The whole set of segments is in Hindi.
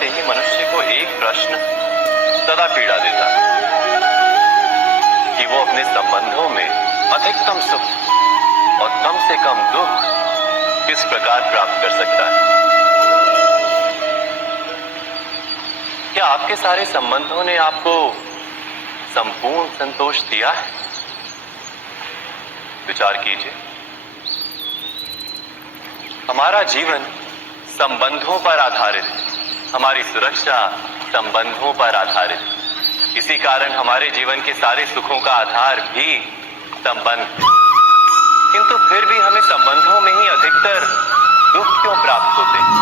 से ही मनुष्य को एक प्रश्न सदा पीड़ा देता है कि वो अपने संबंधों में अधिकतम सुख और कम से कम दुख किस प्रकार प्राप्त कर सकता है। क्या आपके सारे संबंधों ने आपको संपूर्ण संतोष दिया है? विचार कीजिए। हमारा जीवन संबंधों पर आधारित है, हमारी सुरक्षा संबंधों पर आधारित है। इसी कारण हमारे जीवन के सारे सुखों का आधार भी संबंध है। किंतु फिर भी हमें संबंधों में ही अधिकतर दुख क्यों प्राप्त होते हैं?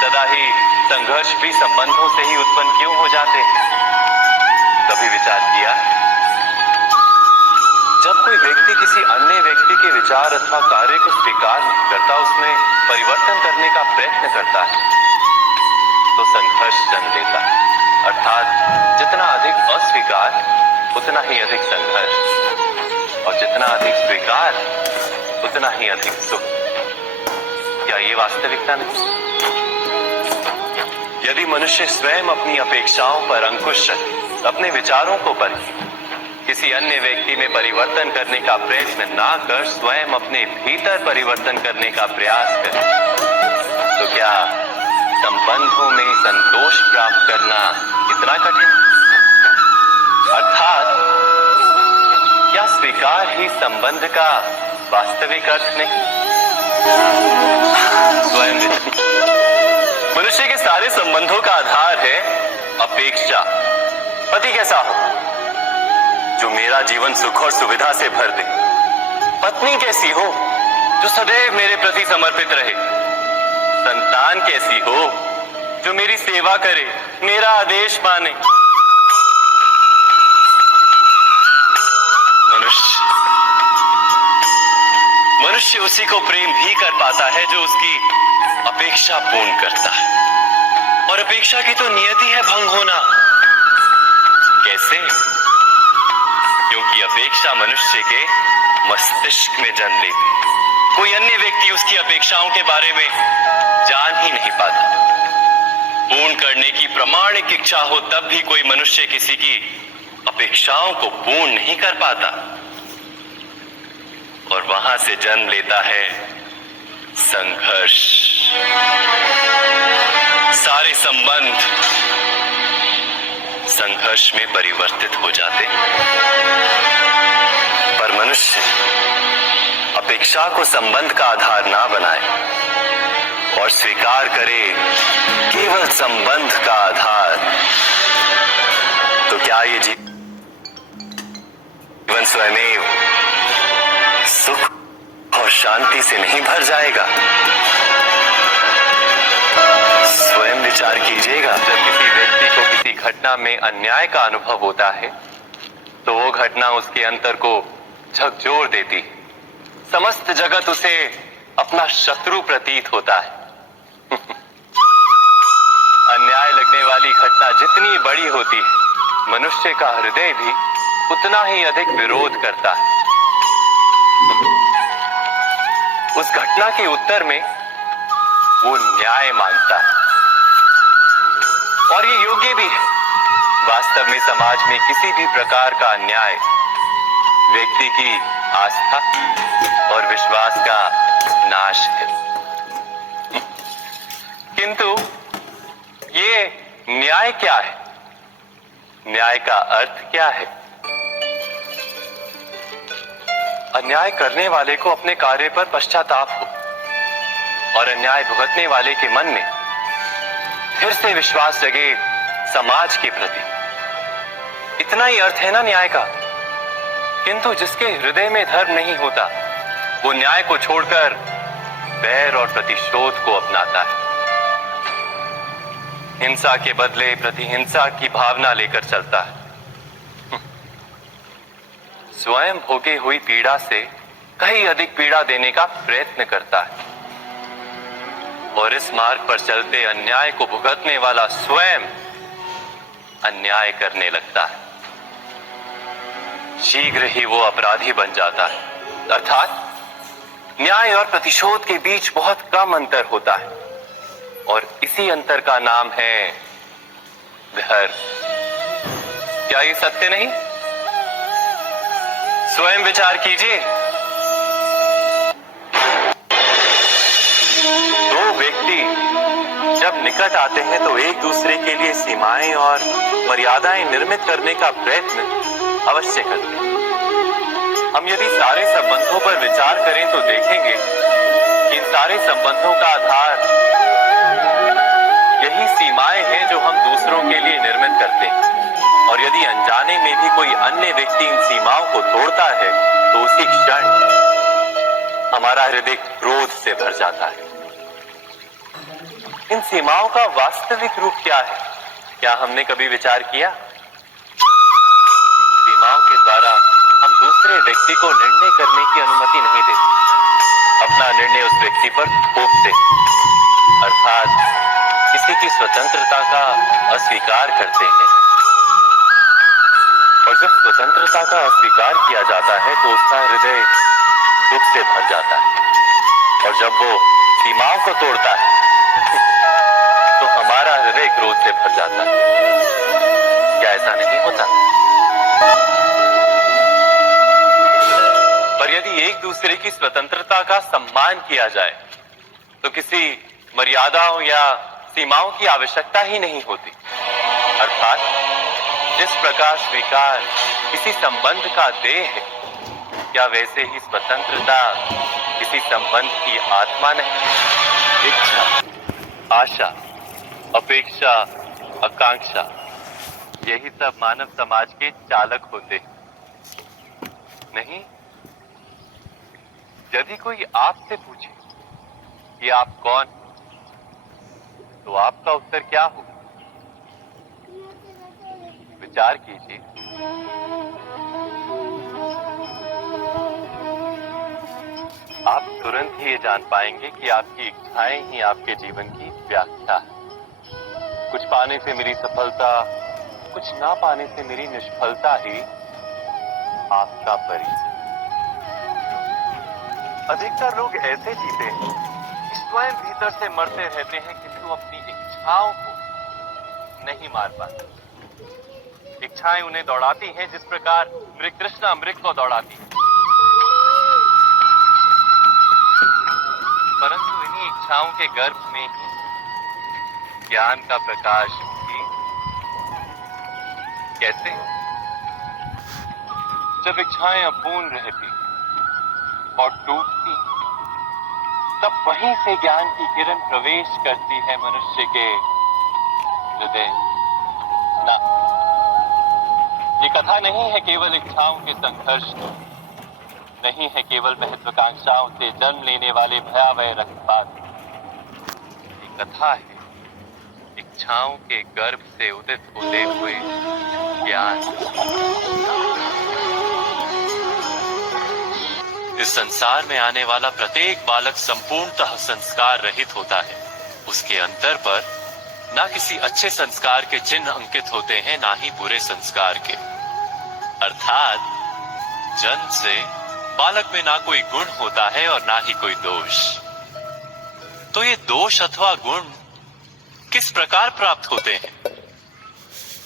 सदा ही संघर्ष भी संबंधों से ही उत्पन्न क्यों हो जाते हैं? कभी विचार किया? जब कोई व्यक्ति किसी अन्य व्यक्ति के विचार अथवा कार्य को स्वीकार नहीं करता, उसमें परिवर्तन करने का प्रयत्न करता है, तो संघर्ष जन्म लेता है। अर्थात जितना अधिक अस्वीकार उतना ही अधिक संघर्ष, और जितना अधिक स्वीकार उतना ही अधिक सुख। क्या ये वास्तविकता नहीं? यदि मनुष्य स्वयं अपनी अपेक्षाओं पर अंकुश रखे, अपने विचारों को परखे, किसी अन्य व्यक्ति में परिवर्तन करने का प्रयत्न ना कर स्वयं अपने भीतर परिवर्तन करने का प्रयास करे, तो क्या संबंधों में संतोष प्राप्त करना इतना कठिन? अर्थात क्या स्वीकार ही संबंध का वास्तविक अर्थ नहीं? स्वयं मनुष्य के सारे संबंधों का आधार है अपेक्षा। पति कैसा हो जो मेरा जीवन सुख और सुविधा से भर दे? पत्नी कैसी हो जो सदैव मेरे प्रति समर्पित रहे? संतान कैसी हो जो मेरी सेवा करे, मेरा आदेश माने? मनुष्य उसी को प्रेम भी कर पाता है जो उसकी अपेक्षा पूर्ण करता है। और अपेक्षा की तो नियति है भंग होना। कैसे? क्योंकि अपेक्षा मनुष्य के मस्तिष्क में जन्म लेती है। कोई अन्य व्यक्ति उसकी अपेक्षाओं के बारे में जान ही नहीं पाता। पूर्ण करने की प्रामाणिक इच्छा हो तब भी कोई मनुष्य किसी की अपेक्षाओं को पूर्ण नहीं कर पाता, और वहां से जन्म लेता है संघर्ष। सारे संबंध संघर्ष में परिवर्तित हो जाते हैं। पर मनुष्य अपेक्षा को संबंध का आधार ना बनाए और स्वीकार करे केवल संबंध का आधार, तो क्या ये जीवन स्वयमेव सुख और शांति से नहीं भर जाएगा? स्वयं विचार कीजिएगा। जब किसी व्यक्ति को किसी घटना में अन्याय का अनुभव होता है, तो वो घटना उसके अंतर को झकझोर देती है। समस्त जगत उसे अपना शत्रु प्रतीत होता है। अन्याय लगने वाली घटना जितनी बड़ी होती है, मनुष्य का हृदय भी उतना ही अधिक विरोध करता है। उस घटना के उत्तर में वो न्याय मांगता है, और ये योग्य भी है। वास्तव में समाज में किसी भी प्रकार का अन्याय व्यक्ति की आस्था और विश्वास का नाश है। किंतु ये न्याय क्या है? न्याय का अर्थ क्या है? अन्याय करने वाले को अपने कार्य पर पश्चाताप हो, और अन्याय भुगतने वाले के मन में फिर से विश्वास जगे समाज के प्रति। इतना ही अर्थ है ना न्याय का। किंतु जिसके हृदय में धर्म नहीं होता, वो न्याय को छोड़कर बैर और प्रतिशोध को अपनाता है। हिंसा के बदले प्रतिहिंसा की भावना लेकर चलता है। स्वयं भोगी हुई पीड़ा से कहीं अधिक पीड़ा देने का प्रयत्न करता है, और इस मार्ग पर चलते अन्याय को भुगतने वाला स्वयं अन्याय करने लगता है। शीघ्र ही वो अपराधी बन जाता है। अर्थात न्याय और प्रतिशोध के बीच बहुत कम अंतर होता है। और इसी अंतर का नाम है घर। क्या ये सत्य नहीं? स्वयं विचार कीजिए। दो व्यक्ति जब निकट आते हैं तो एक दूसरे के लिए सीमाएं और मर्यादाएं निर्मित करने का प्रयत्न अवश्य करते हैं। हम यदि सारे संबंधों पर विचार करें तो देखेंगे कि इन सारे संबंधों का आधार यही सीमाएं हैं जो हम दूसरों के लिए निर्मित करते हैं। और यदि अनजाने में भी कोई अन्य व्यक्ति इन सीमाओं को तोड़ता है तो उसी क्षण हमारा हृदय क्रोध से भर जाता है। इन सीमाओं का वास्तविक रूप क्या है? क्या हमने कभी विचार किया? सीमाओं के द्वारा हम दूसरे व्यक्ति को निर्णय करने की अनुमति नहीं देते। अपना निर्णय उस व्यक्ति पर थोपते, अर्थात किसी की स्वतंत्रता का अस्वीकार करते हैं। और जब स्वतंत्रता का अस्वीकार किया जाता है तो उसका हृदय दुख से भर जाता है। और जब वो सीमाओं को तोड़ता है तो हमारा हृदय क्रोध से भर जाता है। क्या ऐसा नहीं होता? पर यदि एक दूसरे की स्वतंत्रता का सम्मान किया जाए तो किसी मर्यादाओं या सीमाओं की आवश्यकता ही नहीं होती। अर्थात जिस प्रकार स्वीकार किसी संबंध का देह है, क्या वैसे ही स्वतंत्रता किसी संबंध की आत्मा नहीं? इच्छा, आशा, अपेक्षा, आकांक्षा, यही सब मानव समाज के चालक होते हैं, नहीं? यदि कोई आपसे पूछे कि आप कौन, तो आपका उत्तर क्या होगा? विचार कीजिए। आप तुरंत ही ये जान पाएंगे कि आपकी इच्छाएं ही आपके जीवन की व्याख्या है। कुछ पाने से मेरी सफलता, कुछ ना पाने से मेरी निष्फलता ही आपका परिचय। अधिकतर लोग ऐसे जीते हैं कि स्वयं भीतर से मरते रहते हैं किंतु अपनी इच्छाओं को नहीं मार पाते। इच्छाएं उन्हें दौड़ाती हैं जिस प्रकार मृग तृष्णा मृग को दौड़ाती है। परंतु इन्हीं इच्छाओं के गर्भ में ही ज्ञान का प्रकाश भी। कैसे? जब इच्छाएं अपूर्ण रहती और टूटती, तब वहीं से ज्ञान की किरण प्रवेश करती है मनुष्य के हृदय। ना, ये कथा नहीं है केवल इच्छाओं के संघर्ष की, नहीं है केवल महत्वाकांक्षाओं से जन्म लेने वाले भयावह रक्तपात। ये कथा है इच्छाओं के गर्भ से उदित होते हुए ज्ञान। इस संसार में आने वाला प्रत्येक बालक संपूर्णतः संस्कार रहित होता है। उसके अंतर पर ना किसी अच्छे संस्कार के चिन्ह अंकित होते हैं, ना ही बुरे संस्कार के। अर्थात जन्म से बालक में ना कोई गुण होता है और ना ही कोई दोष। तो ये दोष अथवा गुण किस प्रकार प्राप्त होते हैं?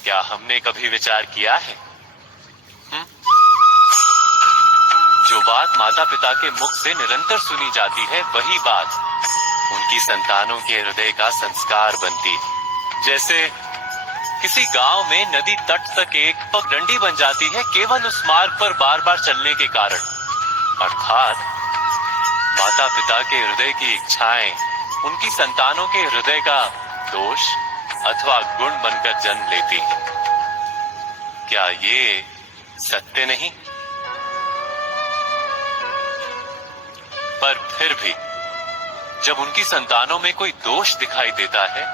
क्या हमने कभी विचार किया है? जो बात माता पिता के मुख से निरंतर सुनी जाती है, वही बात उनकी संतानों के हृदय का संस्कार बनती है। जैसे किसी गांव में नदी तट तक एक पगडंडी बन जाती है केवल उस मार्ग पर बार बार चलने के कारण। अर्थात माता पिता के हृदय की इच्छाएं उनकी संतानों के हृदय का दोष अथवा गुण बनकर जन्म लेती है। क्या ये सत्य नहीं? पर फिर भी जब उनकी संतानों में कोई दोष दिखाई देता है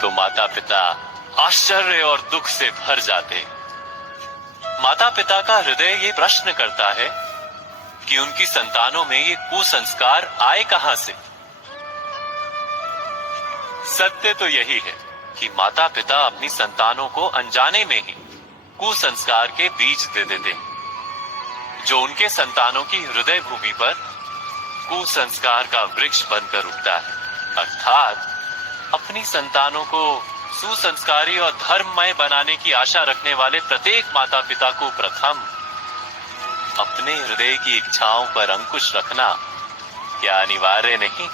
तो माता पिता आश्चर्य और दुख से भर जाते। माता पिता का हृदय ये प्रश्न करता है कि उनकी संतानों में ये कुसंस्कार आए कहां से। सत्य तो यही है कि माता पिता अपनी संतानों को अनजाने में ही कुसंस्कार के बीज दे देते हैं, जो उनके संतानों की हृदय भूमि पर कुसंस्कार का वृक्ष बनकर उगता है। अर्थात अपनी संतानों को सुसंस्कारी और धर्ममय बनाने की आशा रखने वाले प्रत्येक माता पिता को प्रथम अपने हृदय की इच्छाओं पर अंकुश रखना क्या अनिवार्य नहीं?